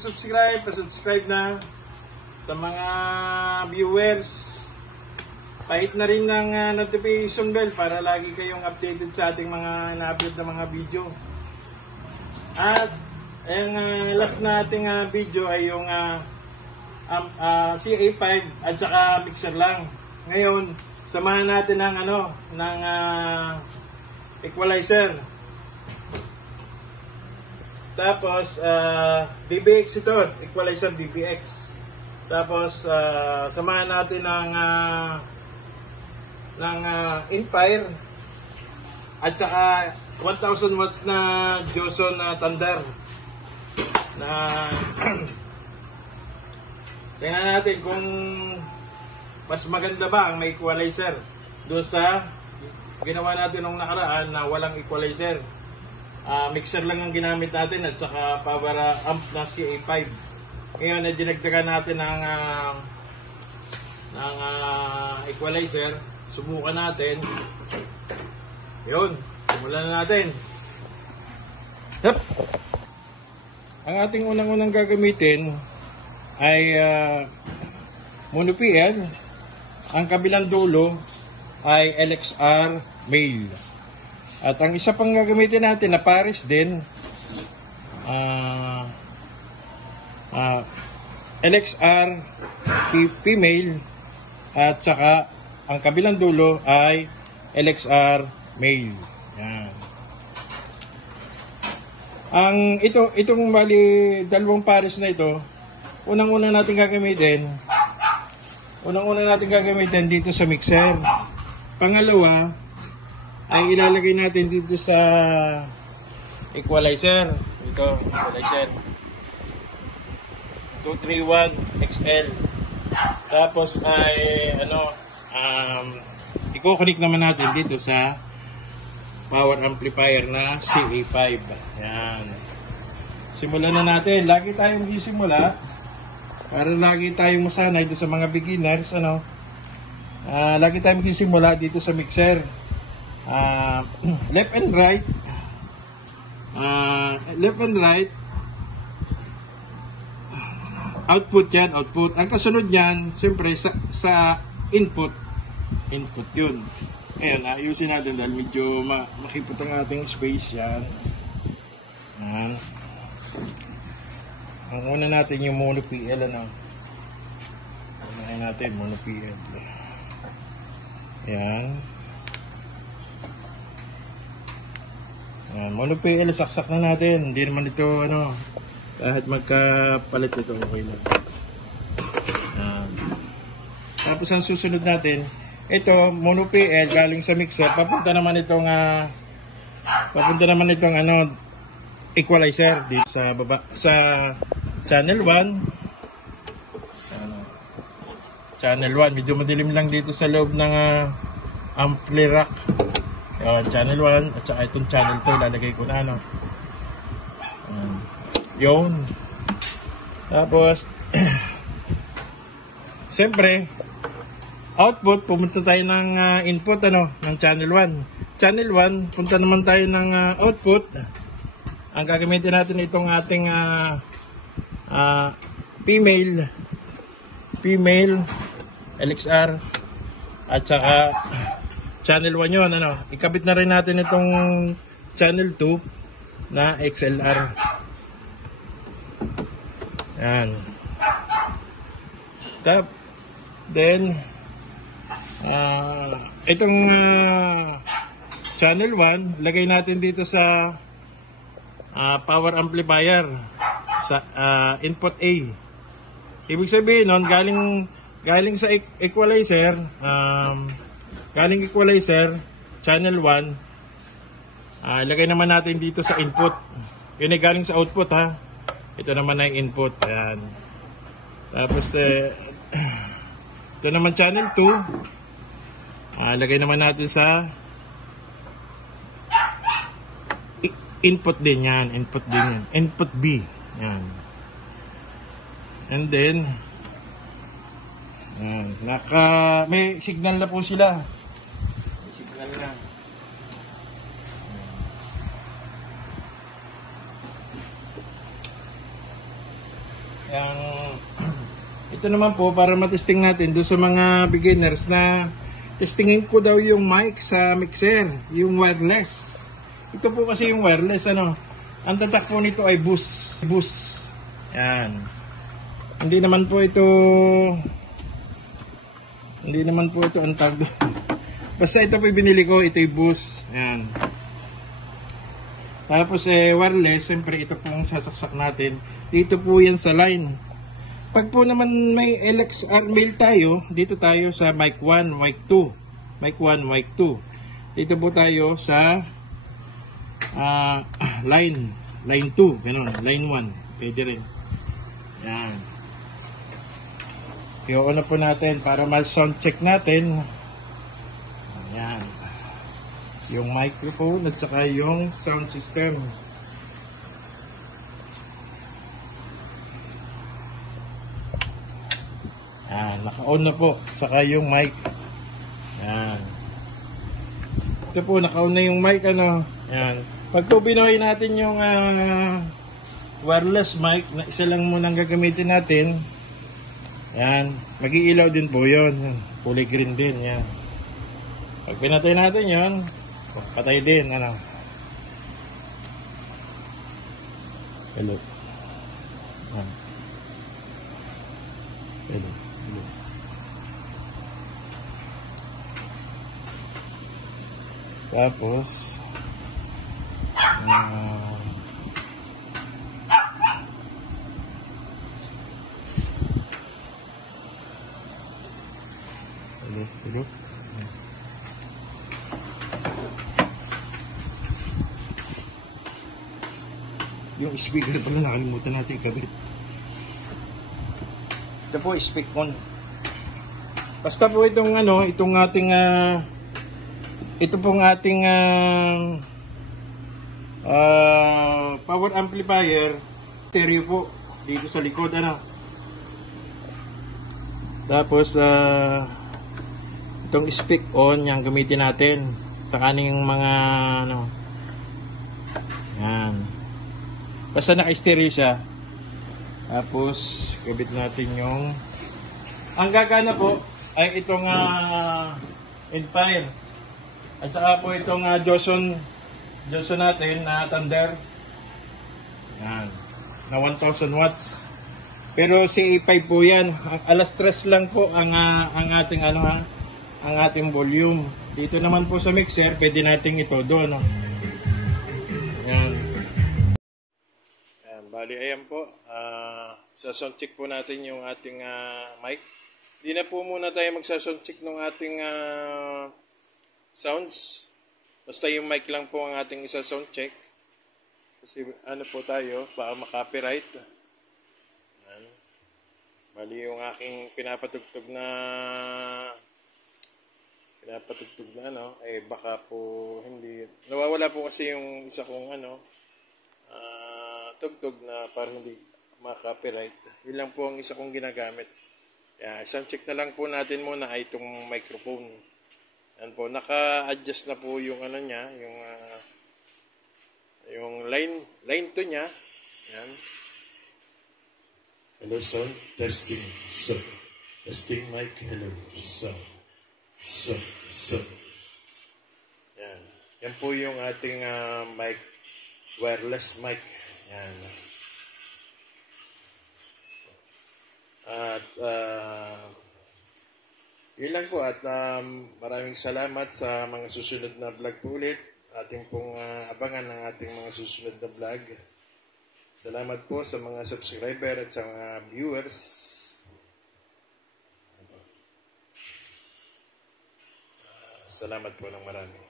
subscribe, pa-subscribe na. Sa mga viewers, pahit na rin ng notification bell para lagi kayong updated sa ating mga na-upload na mga video. At ang last na ating video ay yung CA5 at saka mixer lang. Ngayon, samahan natin ng equalizer. Tapos DBX ito, equalizer DBX. Tapos samahan natin ng Inspire at saka 1000 watts na Joson Thunder na tingnan natin kung mas maganda ba ang may equalizer doon sa ginawa natin nung nakaraan na walang equalizer. Mixer lang ang ginamit natin at saka power amp na CA5. Ngayon ay dinagdagan natin ng equalizer. Subukan natin. Yun, simulan na natin. Yep. Ang ating unang-unang gagamitin ay mono PL. Ang kabilang dulo ay LXR male. At ang isa pang gagamitin natin na pares din, LXR female at saka ang kabilang dulo ay LXR male. Yan. Itong bali dalawang pares na ito, unang-una natin gagamitin dito sa mixer. Pangalawa ay ilalagay natin dito sa equalizer. Ito, equalizer 231 XL. Tapos ay i-connect naman natin dito sa power amplifier na CA5. Yan. Simulan na natin. Lagi tayong magsisimula para lagi tayong masanay dito sa mga beginners. Lagi tayong magsisimula dito sa mixer. Left and right. Output yan, output. Ang kasunod yan, siyempre sa input yun. Ngayon, ayusin natin dahil medyo makipot ang ating space yan. Ang una natin yung mono PL, Unahin natin, mono PL. Yan. Mono PL, saksak na natin. Hindi naman ito, kahit magkapalit ito, okay lang. Tapos ang susunod natin, ito, mono PL, galing sa mixer, papunta naman itong equalizer dito sa baba, sa channel 1. Channel 1, medyo madilim lang dito sa loob ng ampli rack. Channel 1 at saka itong channel 2, lalagay ko na yun. Tapos siyempre output, pumunta tayo ng input ng channel 1. Channel 1, punta naman tayo ng output. Ang gagamitin natin itong ating female LXR at saka channel 1 yun. Ikabit na rin natin itong channel 2 na XLR. Yan. Then itong channel 1, lagay natin dito sa power amplifier sa input A. Ibig sabihin nun, galing sa equalizer, channel 1, lagay naman natin dito sa input. Yun ay galing sa output, ito naman ay input. Ayan. Tapos ito naman channel 2, lagay naman natin sa input din yan. Input B. Yan. And then may signal na po sila. May signal na. Ito naman po para matesting natin doon sa mga beginners na testingin ko daw yung mic sa mixer, yung wireless. Ito po kasi yung wireless, ano. Ang tatak po nito ay boost. Yan. Hindi naman po ito ang tag doon. Basta ito po yung binili ko, ito yung boost. Yan. Tapos wireless, siyempre ito pong sasaksak natin. Dito po yan sa line. Pag po naman may LXR mail tayo, dito tayo sa mic 1, mic 2. Mic 1, mic 2. Dito po tayo sa line 2, ganun, line 1. Pwede rin. Yan. I-on na po natin para mal-sound check natin. Yan. Yung microphone at saka yung sound system. Yan, naka-on na po. Saka yung mic. Yan. Ito po, naka-on na yung mic, ano. Yan. Pag po binuhay natin yung wireless mic, na isa lang munang gagamitin natin. Yan. Mag-iilaw din po yun. Kulay green din. Yan. Pag pinatay natin yun, patay din, ano. Hello. Hello. Tapos hello. Yung speaker pala nakalimutan natin ikabit. Ito po, speak on. Basta po itong ano, itong ating ito pong ating power amplifier, stereo po dito sa likod, ano. Tapos itong speak on, yang gamitin natin sa kaning mga ano. Yan. Basta naka-stereo siya. Tapos, kabit natin yung... Ang gagana po ay itong Inspire. At saka po itong Johnson natin na Thunder. Yan. Na 1,000 watts. Pero CA5 po yan. Alas 3 lang po ang ating ang ating volume. Dito naman po sa mixer, pwede nating ito doon. No? Yan. Bali, ayan po. Sa sound check po natin yung ating mic. Di na po muna tayo magsa-sound check ng ating sounds. Basta yung mic lang po ang ating isa-sound check. Kasi ano po tayo, baka makopyright. Yan. Bali, yung aking pinapatugtog na ano, baka po hindi. Nawawala po kasi yung isa kong tugtog na para hindi ma-copyright. Yun lang po ang isa kong ginagamit. Kaya isang check na lang po natin muna ay itong microphone. Yan po, naka-adjust na po yung ano niya, yung line 2 niya. Yan. Hello sound, testing, sound. Testing mic, hello, sound. Sound. Yan. Yan po yung ating mic, wireless mic. Yan. At yun lang po at maraming salamat sa mga susunod na vlog po ulit. Ating pong abangan ng ating mga susunod na vlog. Salamat po sa mga subscriber at sa mga viewers. Salamat po ng marami.